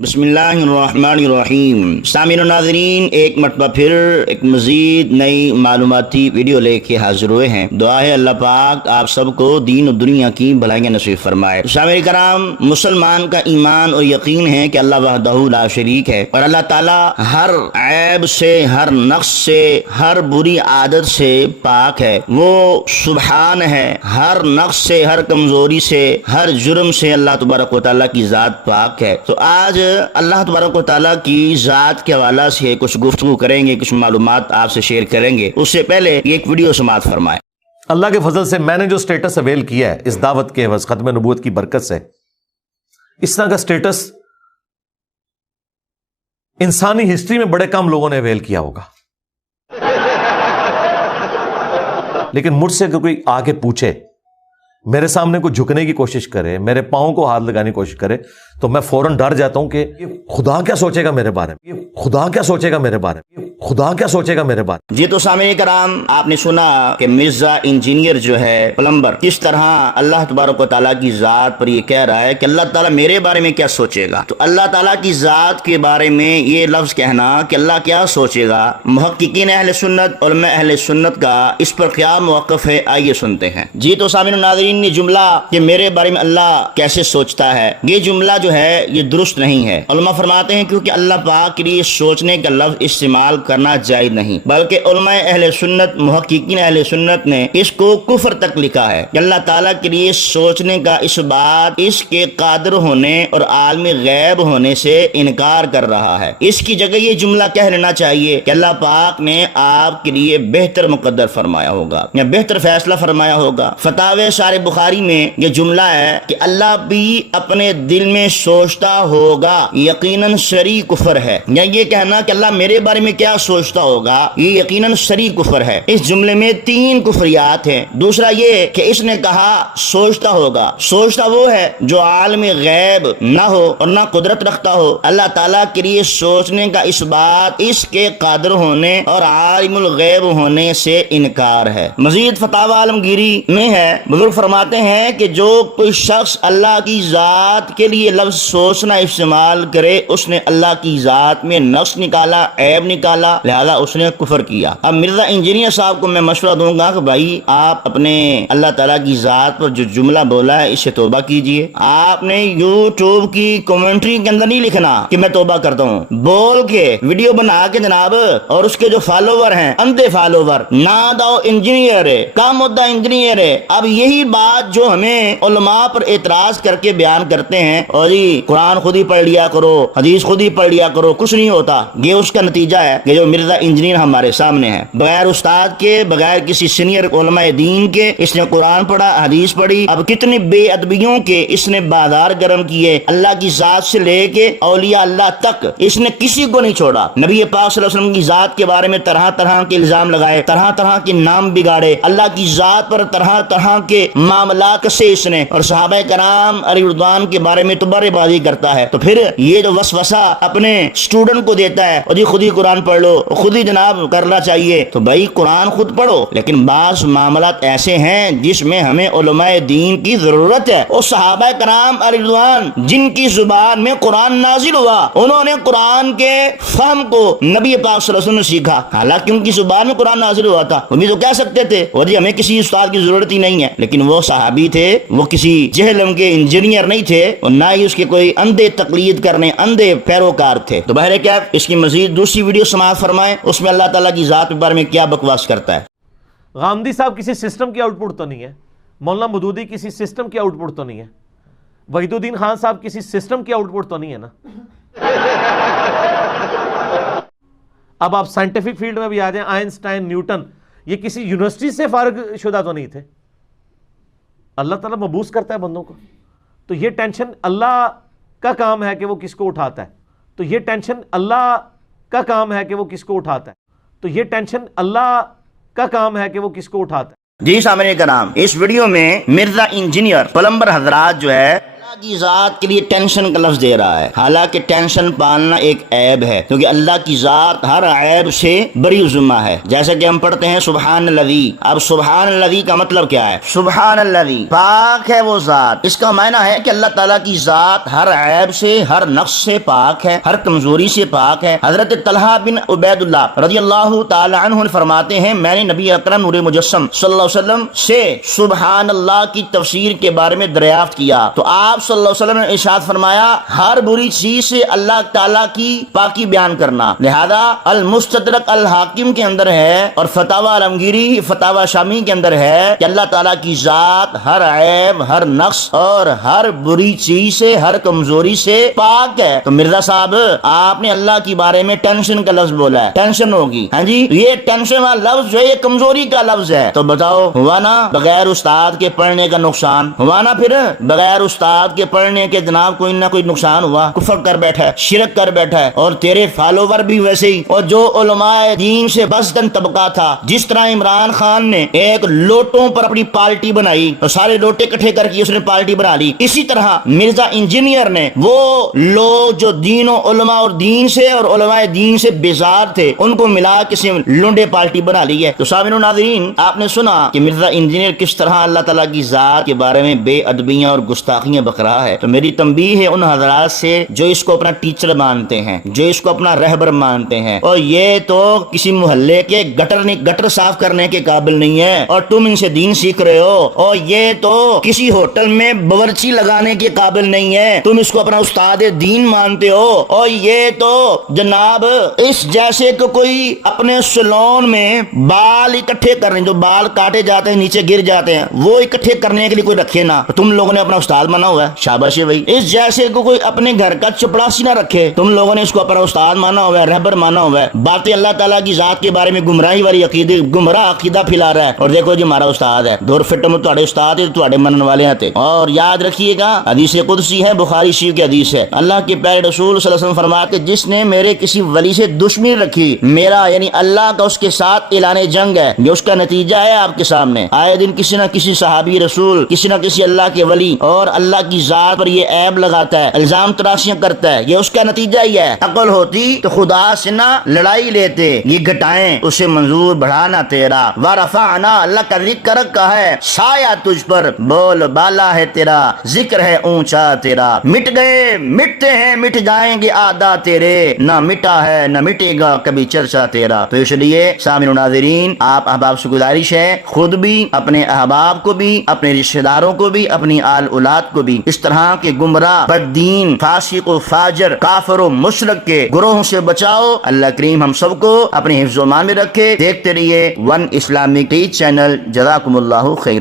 बिस्मिल्लाहिर्रहमानिर्रहीम। सामीन और नाज़रीन, एक मरतबा फिर एक मज़ीद नई मालूमाती वीडियो लेके हाजिर हुए हैं। दुआ है अल्लाह पाक आप सबको दीन और दुनिया की भलाइयाँ नसीब फरमाए। सामीन कराम, मुसलमान का ईमान और यकीन है कि अल्लाह वहदहू ला शरीक है और अल्लाह ताला हर ऐब से, हर नक्स से, हर बुरी आदत से पाक है। वो सुबहान है, हर नक्स से, हर कमजोरी से, हर जुर्म से अल्लाह तबारक व तआला की ज़ात पाक है। तो आज अल्लाह तबारक व तआला की ज़ात के हवाला से कुछ गुफ्तगू करेंगे, कुछ मालूमात आपसे शेयर करेंगे। उससे पहले एक वीडियो समाअत फरमाए। अल्लाह के फजल से मैंने जो स्टेटस अवेल किया है इस दावत के एवज खत्म नबूवत की बरकत से, इस तरह का स्टेटस इंसानी हिस्ट्री में बड़े कम लोगों ने अवेल किया होगा। लेकिन मुझसे अगर कोई आके पूछे, मेरे सामने को झुकने की कोशिश करे, मेरे पांव को हाथ लगाने की कोशिश करे, तो मैं फौरन डर जाता हूं कि ये खुदा क्या सोचेगा मेरे बारे में, ये खुदा क्या सोचेगा मेरे बारे में, ये खुदा क्या सोचेगा मेरे बारे में। जी तो सामने कराम, आपने सुना कि मिर्जा इंजीनियर जो है, प्लम्बर, किस तरह अल्लाह तबारक व तआला की जात पर ये कह रहा है कि अल्लाह ताला मेरे बारे में क्या सोचेगा। तो अल्लाह ताला की जात के बारे में ये लफ्ज कहना कि अल्लाह क्या सोचेगा, मुहक्किकीन अहले सुन्नत, उलमा अहले सुन्नत का इस पर क्या मौक़िफ़ है, आइए सुनते हैं। जी तो सामने नाज़रीन, ये जुमला कि मेरे बारे में अल्लाह कैसे सोचता है, ये जुमला जो है ये दुरुस्त नहीं है। उलमा फरमाते हैं क्योंकि अल्लाह पाक के लिए सोचने का लफ्ज इस्तेमाल करना जायज नहीं, बल्कि उलमा अहले सुन्नत, मुहक्किकीन अहले सुन्नत ने इसको कुफ्र तक लिखा है। अल्लाह ताला के लिए सोचने का इस बात इसके कादिर होने और आलम गैब होने से इनकार कर रहा है। इसकी जगह ये जुमला कह लेना चाहिए कि अल्लाह पाक ने आपके लिए बेहतर मुकद्दर फरमाया होगा या बेहतर फैसला फरमाया होगा। फतावे सारे बुखारी में ये जुमला है कि अल्लाह भी अपने दिल में सोचता होगा, यकीनन शरी कुफर है। या ये कहना कि अल्लाह मेरे बारे में क्या सोचता होगा, ये यकीनन शरी कुफर है। इस जुमले में तीन कुफरियात हैं। दूसरा ये कि इसने कहा सोचता होगा, सोचता वो है जो आलम गैब ना हो और ना कुदरत रखता हो। अल्लाह ताला के लिए सोचने का इस बात इसके कादिर होने और आलिमुल गैब होने से इनकार है। मजीद फतावा आलमगीरी में है, बुजुर्ग फरमाते हैं कि जो कोई शख्स अल्लाह की जात के लिए लफ्ज सोचना इस्तेमाल करे, उसने अल्लाह की जात में नक्स निकाला, ऐब निकाला, लिहाजा उसने कुफर किया। अब मिर्जा इंजीनियर साहब को मैं मशवरा दूंगा कि भाई आप अपने अल्लाह ताला की जात पर जो जुमला बोला है इससे तौबा कीजिए। आपने यूट्यूब की कमेंट्री के अंदर नहीं लिखना कि मैं तौबा करता हूँ, बोल के वीडियो बना के जनाब, और उसके जो फॉलोवर हैं अंधे फॉलोवर, ना दाओ इंजीनियर है, काम मुद्दा इंजीनियर है। अब यही बात जो हमें उलमा पर एतराज करके बयान करते हैं, और जी कुरान खुद ही पढ़ लिया करो, हदीस खुद ही पढ़ लिया करो, कुछ नहीं होता। ये उसका नतीजा है कि जो मिर्जा इंजीनियर हमारे सामने है, बगैर उस्ताद के, बगैर किसी सीनियर उलमा दीन के इसने कुरान पढ़ा, हदीस पढ़ी। अब कितनी बेअदबियों के इसने बाजार गर्म किए, अल्लाह की जात से लेके औलिया अल्लाह तक इसने किसी को नहीं छोड़ा। नबी पाक सल्लल्लाहु अलैहि वसल्लम की जात के बारे में तरह तरह के इल्जाम लगाए, तरह तरह के नाम बिगाड़े, अल्लाह की जात पर तरह तरह के मामला से इसने, और सहाबा कराम अली रिज़वान के बारे में तो बड़ेबाजी करता है। तो फिर ये जो वसवसा अपने स्टूडेंट को देता है, और जी खुद ही कुरान पढ़ लो, खुद ही जनाब करना चाहिए, तो भाई कुरान खुद पढ़ो। लेकिन बास मामलात ऐसे हैं जिसमें हमें उलमाए दीन की जरूरत है। और सहाबा कराम अली रिज़वान जिनकी जुबान में कुरान नाजिल हुआ, उन्होंने कुरान के फहम को नबी पाक सल्लल्लाहु अलैहि वसल्लम ने सीखा, हालांकि उनकी जुबान में कुरान नाजिल हुआ था। वो भी तो कह सकते थे और जी हमें किसी उस्ताद की जरूरत ही नहीं है, लेकिन वो सहाबी थे, वो किसी जहलम के इंजीनियर नहीं थे और ना ही उसके कोई अंधे तकलीद करने अंधे पैरोकार थे। तो बहरे क्या, इसकी मजीद दूसरी वीडियो समाअत फरमाएं, उसमें अल्लाह ताला की जात के बारे में क्या बकवास करता है। गामदी साहब किसी सिस्टम की आउटपुट तो नहीं है, मौलाना मदूदी किसी सिस्टम की आउटपुट तो नहीं है, वहीदुद्दीन खान साहब किसी सिस्टम की आउटपुट तो नहीं है ना। अब आप साइंटिफिक फील्ड में भी आ जाएं, आइंस्टाइन, न्यूटन, ये किसी यूनिवर्सिटी से फारिग शुदा तो नहीं थे। अल्लाह ताला मबूस करता है बंदों को, तो ये टेंशन अल्लाह का काम है कि वो किसको उठाता है, तो ये टेंशन अल्लाह का काम है कि वो किसको उठाता है, तो ये टेंशन अल्लाह का काम है कि वो किसको उठाता है। जी सामने कराम, इस वीडियो में मिर्जा इंजीनियर प्लम्बर हजरात जो है اللہ کی ذات کے لیے ٹینشن کا لفظ دے رہا ہے، حالانکہ ٹینشن پالنا ایک عیب ہے، کیونکہ اللہ کی ذات ہر عیب سے بری ذمہ ہے۔ جیسا کہ ہم پڑھتے ہیں سبحان الذی، اب سبحان الذی کا مطلب کیا ہے؟ سبحان الذی، پاک ہے وہ ذات۔ اس کا معنی ہے کہ اللہ تعالیٰ کی ذات ہر عیب سے، ہر نقص سے پاک ہے، ہر کمزوری سے پاک ہے۔ حضرت طلحہ بن عبید اللہ رضی اللہ تعالی عنہ فرماتے ہیں، میں نے نبی اکرم نور مجسم صلی اللہ علیہ وسلم سے سبحان اللہ کی تفسیر کے بارے میں دریافت کیا تو آپ صلی اللہ علیہ وسلم نے ارشاد فرمایا، ہر بری چیز سے اللہ تعالیٰ کی پاکی بیان کرنا۔ لہذا المستدرک الحاکم کے اندر ہے اور فتاوی عالمگیری فتاوی شامی کے اندر ہے کہ اللہ تعالیٰ کی ذات ہر عیب، ہر نقص اور ہر بری چیز سے، ہر کمزوری سے پاک ہے۔ تو مرزا صاحب آپ نے اللہ کے بارے میں ٹینشن کا لفظ بولا ہے، ٹینشن ہوگی، ہاں جی، یہ ٹینشن والا لفظ جو ہے یہ کمزوری کا لفظ ہے۔ تو بتاؤ، ہوا نا بغیر استاد کے پڑھنے کا نقصان؟ ہوا نا پھر بغیر استاد کے پڑھنے کے جناب کوئی نہ کوئی نقصان ہوا؟ کفر کر بیٹھا ہے، شرک کر بیٹھا ہے، اور تیرے فالوور بھی ویسے ہی۔ اور جو علماء دین سے بزدن طبقہ تھا، جس طرح عمران خان نے ایک لوٹوں پر اپنی پارٹی بنائی اور سارے لوٹے اکٹھے کر کے اس نے پارٹی بنا لی، اسی طرح مرزا انجینئر نے وہ لوگ جو دین و علماء اور دین سے اور علماء دین سے بیزار تھے ان کو ملا کسی لونڈے پارٹی بنا لی ہے۔ تو سامعین و ناظرین، آپ نے سنا کہ مرزا انجینئر کس طرح اللہ تعالیٰ کی ذات کے بارے میں بے ادبیاں اور گستاخیاں بک رہا ہے۔ تو میری تنبیہ ہے ان حضرات سے جو اس کو اپنا ٹیچر مانتے ہیں، جو اس کو اپنا رہبر مانتے ہیں، اور یہ تو کسی محلے کے گٹر صاف کرنے کے قابل نہیں ہے اور تم ان سے دین سیکھ رہے ہو، اور یہ تو کسی ہوٹل میں باورچی لگانے کے قابل نہیں ہے، تم اس کو اپنا استاد دین مانتے ہو، اور یہ تو جناب اس جیسے کہ کوئی اپنے سلون میں بال اکٹھے کرنے، جو بال کاٹے جاتے ہیں نیچے گر جاتے ہیں، وہ اکٹھے کرنے کے لیے کوئی رکھے نا، تم لوگوں نے اپنا استاد مانا ہوا ہے۔ شاباش ہے بھائی۔ اس جیسے کہ کوئی اپنے گھر کا چپڑاسی نہ رکھے، تم لوگوں نے اس کو اپنا استاد مانا ہوا ہے، رہبر مانا ہوا ہے۔ باتیں اللہ تعالیٰ کی ذات کے بارے میں گمراہی والی عقیدے، گمراہ عقیدہ پھیلا رہا ہے، اور دیکھو جی ہمارا استاد ہے، دور فٹ میں تھوڑے استاد ہے، تھوڑے منن والے ہیں۔ اور یاد رکھیے گا، حدیث قدسی ہے، بخاری شریف کی حدیث ہے، اللہ کے پیارے رسول صلی اللہ علیہ وسلم فرماتے، جس نے میرے کسی ولی سے دشمنی رکھی، میرا یعنی اللہ کا اس کے ساتھ اعلان جنگ ہے، یہ اس کا نتیجہ ہے آپ کے سامنے۔ آئے دن کسی نہ کسی صحابی رسول، کسی نہ کسی اللہ کے ولی اور اللہ کی ذات پر یہ عیب لگاتا ہے، الزام تراشیاں کرتا ہے، یہ اس کا نتیجہ ہی ہے۔ عقل ہوتی تو خدا سے نہ لڑائی لیتے، یہ گھٹائیں اسے منظور بڑھانا تیرا، ورفعنا اللہ کا ذکر کا ہے، سایہ تجھ پر بول بالا ہے تیرا، ذکر ہے اونچا تیرا، مٹ گئے مٹتے ہیں مٹ جائیں گے آدھا تیرے، نہ مٹا ہے نہ مٹے گا کبھی چرچا تیرا۔ تو اس لیے سامعین و ناظرین، آپ احباب سے گزارش ہے، خود بھی، اپنے احباب کو بھی، اپنے رشتہ داروں کو بھی، اپنی آل اولاد کو بھی اس طرح کے گمراہ، بد-دین، فاسق و فاجر، کافر و مشرک کے گروہوں سے بچاؤ۔ اللہ کریم ہم سب کو اپنے حفظ و امان میں رکھے۔ دیکھتے رہیے ون اسلامک ٹی چینل۔ جزاکم اللہ خیرا۔